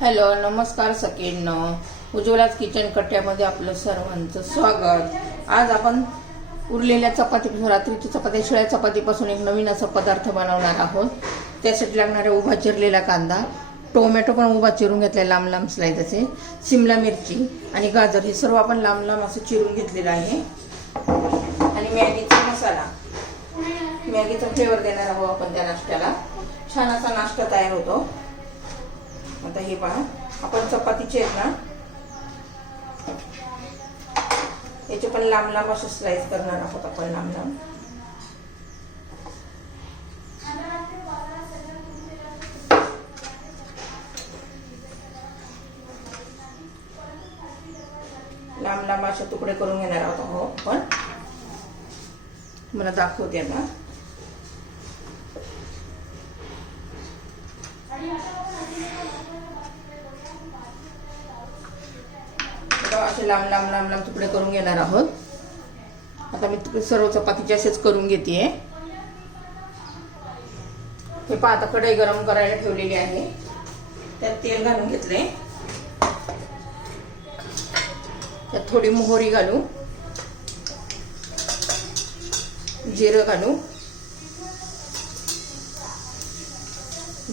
Hello नमस्कार सगळ्यांना उज्ज्वलाच kitchen कट्ट्यामध्ये आपलं सर्वांचं स्वागत. आज आपण उरलेल्या चपाती रात्रीच्या चपाती शिळ्या चपातीपासून एक नवीन असा पदार्थ बनवणार आहोत. त्यासाठी लागणारा उभा चिरलेला कांदा टोमॅटो पण उभा चिरून घेतला लांब लांब स्लाईज असे शिमला मिरची आणि गाजर हे सर्व आपण लांब लांब असं चिरून घेतलेलं आहे. आणि मॅगीचा मसाला. मॅगीचा फ्लेवर देणार आहोत आपण त्या नाश्त्याला. छान असा नाश्ता तयार होतो. आता हे पहा. आपण चपातीचे आहेत ना? याचे पण लांब लांब असे स्लाइस करणार आहोत आपण लांब लांब लांब लांब असे तुकडे करून घेणार आहोत हो आपण. मला दाखवते आता. असे लांब लांब लांब लांब तुकडे करून घेणार आहोत. आता मी तुकडे सर्व चपातीचे असेच करून घेते हे पहा आता कढई गरम करायला ठेवलेली आहे. त्यात तेल घालून घेतले त्यात थोडी मोहरी घालू. जिरं घालू.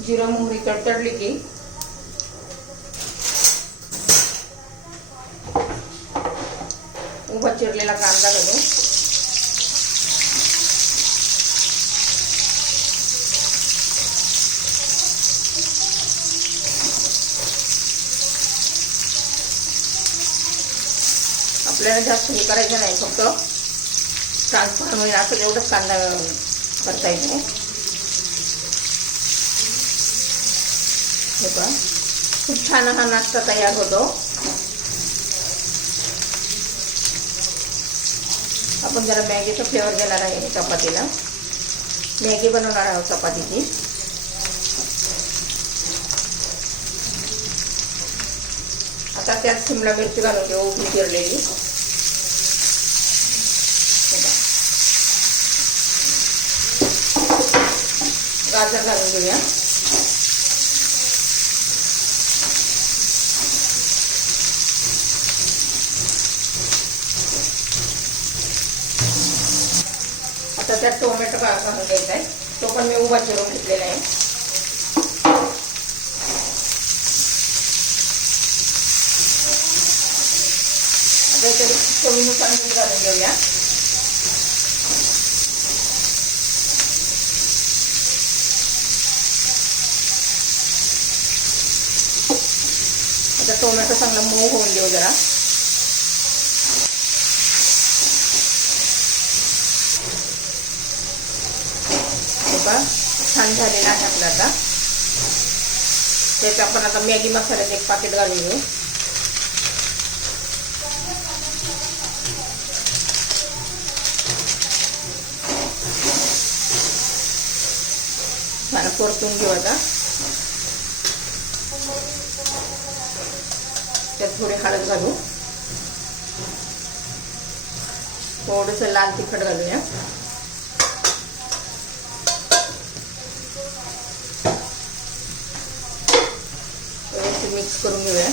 जिरं मोहरी तडतडली की उभा चिरलेला कांदा घालू आपल्याला जास्त हे करायचं नाही फक्त ट्रान्सफर म्हणजे होईल असं एवढंच कांदा करता येतो. हे पहा. खूप छान हा नाश्ता तयार होतो. आपण जरा मॅगीचा फ्लेवर देणार आहे चपातीला. मॅगी बनवणार आहोत चपातीची. आता त्यात शिमला मिरची घालून घेऊ उभी चिरलेली. गाजर घालून घेऊया आता त्यात टोमॅटो घालून घ्यायचा आहे. तो पण मी उभा चिरून घेतलेला आहे. आता तरी चवीनुसार मीठ घालून घेऊया. आता टोमॅटो चांगला मऊ होऊन देऊ जरा. बघा छान झालेला आहे आपला आता. त्यात आपण आता मॅगी मसाल्याचं एक पाकिट घालून घेऊ. छान परतून घेऊ आता. त्यात थोडी हळद घालू. थोडस लाल तिखट घालूया. मिक्स करून घेऊया.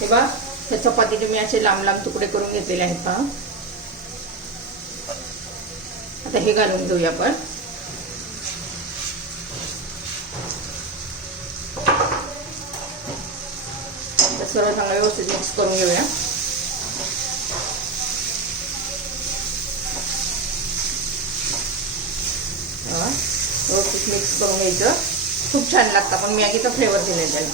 हे बा ह्या चपातीचे मी असे लांब लांब तुकडे करून घेतलेले आहेत पहा. आता हे घालून घेऊया आपण. सर्व चांगलं व्यवस्थित मिक्स करून घेऊया. व्यवस्थित मिक्स करून घ्यायचं. खूप छान लागतं पण मॅगीचा फ्लेवर दिलाय त्याला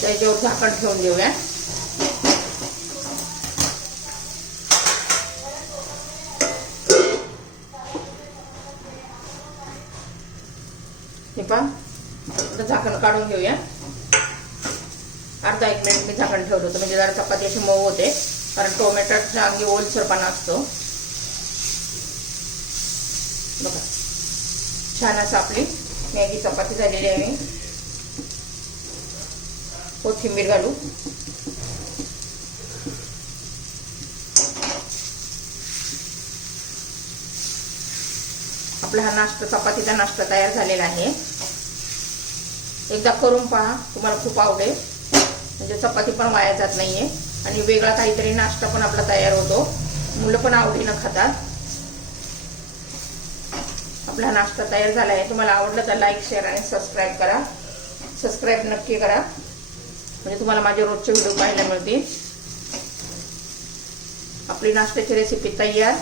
त्याच्यावर झाकण ठेवून देऊया. हे पहा झाकण काढून घेऊया. अर्धा एक मिनिट मी झाकण ठेवलं होतं म्हणजे जरा चपाती अशी मऊ होते. कारण टोमॅटोचा अंगी ओलसरपणा असतो. बघा. छान असं आपली मॅगी चपाती झालेली आहे. कोथिंबीर घालू. आपला हा नाश्ता चपातीचा नाश्ता तयार झालेला आहे. एकदा करून पहा. तुम्हाला खूप आवडेल. म्हणजे चपाती पण वाया जात नाहीये. आणि वेगळा काहीतरी नाश्ता पण आपला तयार होतो. मुलं पण आवडीनं खातात. आपला नाश्ता तयार झाला आहे तुम्हाला आवडला तर लाईक शेअर आणि सबस्क्राईब करा. सबस्क्राईब नक्की करा. म्हणजे तुम्हाला माझे रोजचे व्हिडिओ पाहायला मिळतील. आपली नाश्त्याची रेसिपी तयार.